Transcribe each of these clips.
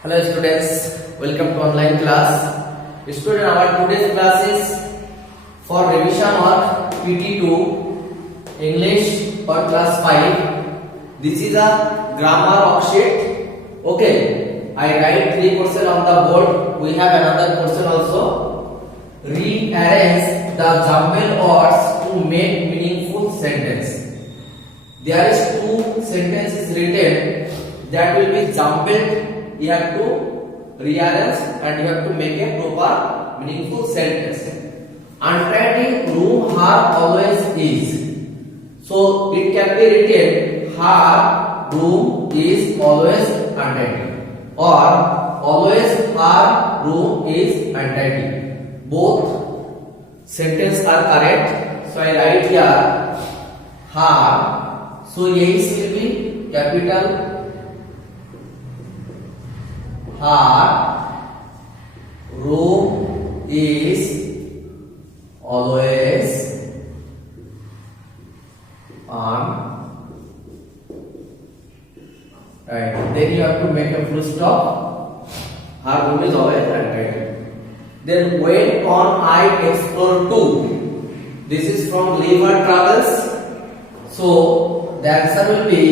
Hello students, welcome to online class. Student, our today's class is for revision of PT2 English for class 5. This is a grammar worksheet. Okay, I write 3 questions on the board. We have another question also. Rearrange the jumbled words to make meaningful sentence. There is 2 sentences written that will be jumbled. You have to rearrange and you have to make a proper meaningful sentence. Untidy room her always is. So it can be written her room is always untidy or always her room is untidy. Both sentences are correct. So I write here her. So yes will be capital. Her room is always on right. Then you have to make a full stop. Her room is always right. Then when on I explore too. This is from Liver Travels. So the answer will be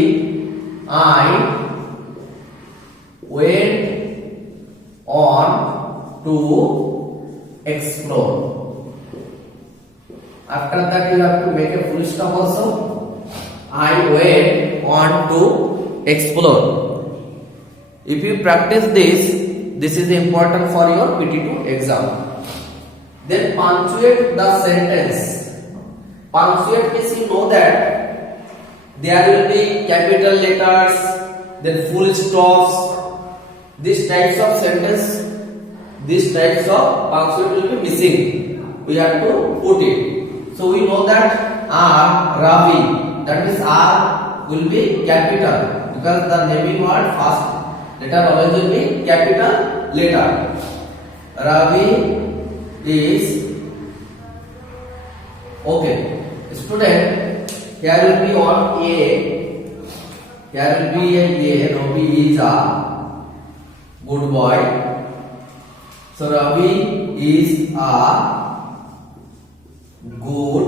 I went on to explore. After that you have to make a full stop also. I went on to explore. If you practice this is important for your PT2 exam. Then punctuate the sentence. Punctuate means you know that there will be capital letters, then full stops. These types of sentence, these types of punctuation will be missing. We have to put it. So we know that R, Ravi, that means R will be capital because the naming word first letter always will be capital letter. Ravi is okay. Student, here will be on A. Here will be a Ravi is a good boy. So Ravi is a good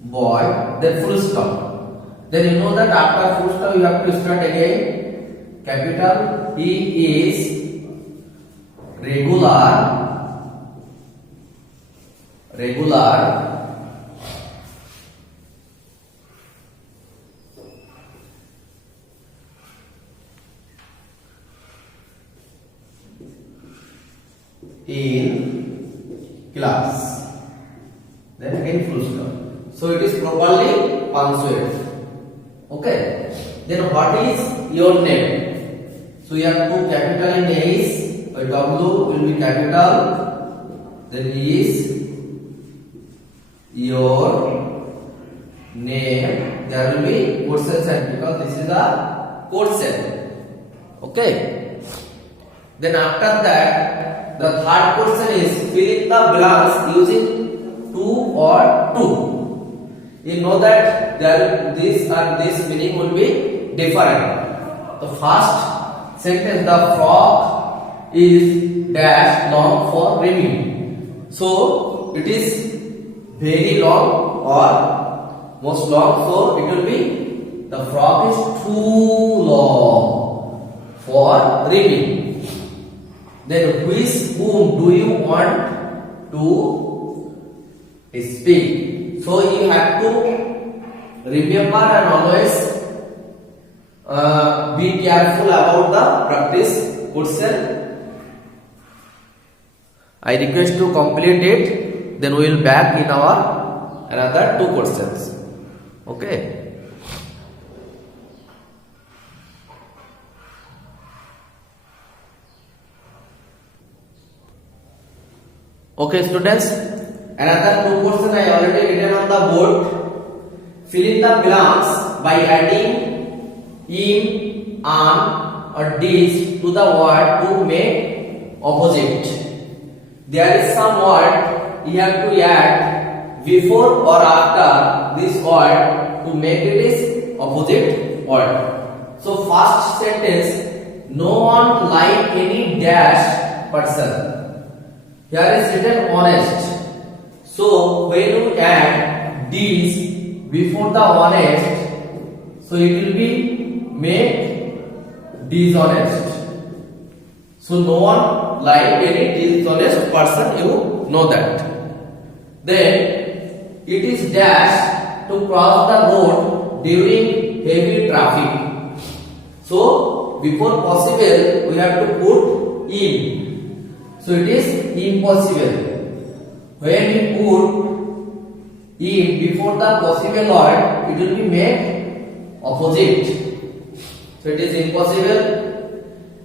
boy. Then full stop. Then you know that after full stop you have to start again. Capital. He is regular in class. Then again full stop. So it is properly punctuated. Okay. Then what is your name? So you have two capital in A is W will be capital. Then is your name. There will be question sign because this is a question. Okay. Then after that, the third question is fill in the blanks using to or to. You know that this and this meaning will be different. The first sentence, the frog is dash long for rhyming. So it is very long or most long. So it will be the frog is too long for rhyming. Then whom do you want to speak? So you have to remember and always be careful about the practice question. I request to complete it. Then we will back in our another 2 questions. Okay. Okay students, another 2 questions I already written on the board. Fill in the blanks by adding in, an or this to the word to make opposite. There is some word you have to add before or after this word to make it is opposite word. So first sentence no one like any dash person. Here is written honest. So when you add these before the honest, so it will be make dishonest. So no one like any dishonest person, you know that. Then it is dash to cross the road during heavy traffic. So before possible we have to put in. So it is impossible. When we put in before the possible word, it will be made opposite. So it is impossible.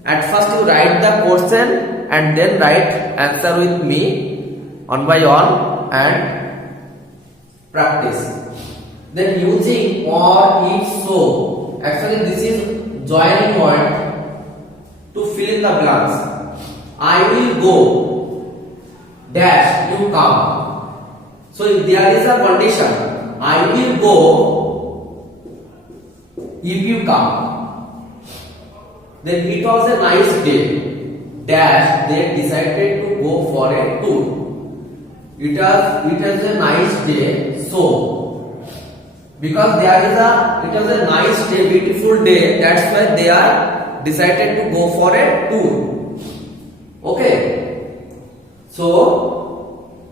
At first you write the question and then write answer with me one by one and practice. Then using or, if, so. Actually this is joining word to fill in the blanks. I will go dash, you come. So if there is a condition, I will go if you come. Then it was a nice day dash, they decided to go for a tour. It was a nice day, so because it was a nice day, beautiful day, that's why they are decided to go for a tour. Okay, so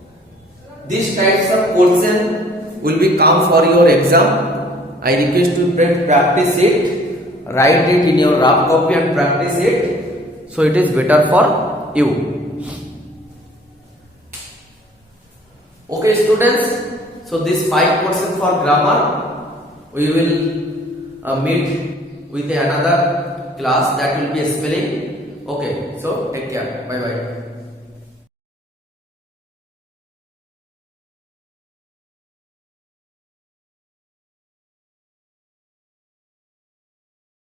these types of question will be come for your exam. I request you to practice it, write it in your rough copy and practice it, so it is better for you. Okay students, so this 5 questions for grammar, we will meet with another class that will be spelling. Okay, so take care, bye bye.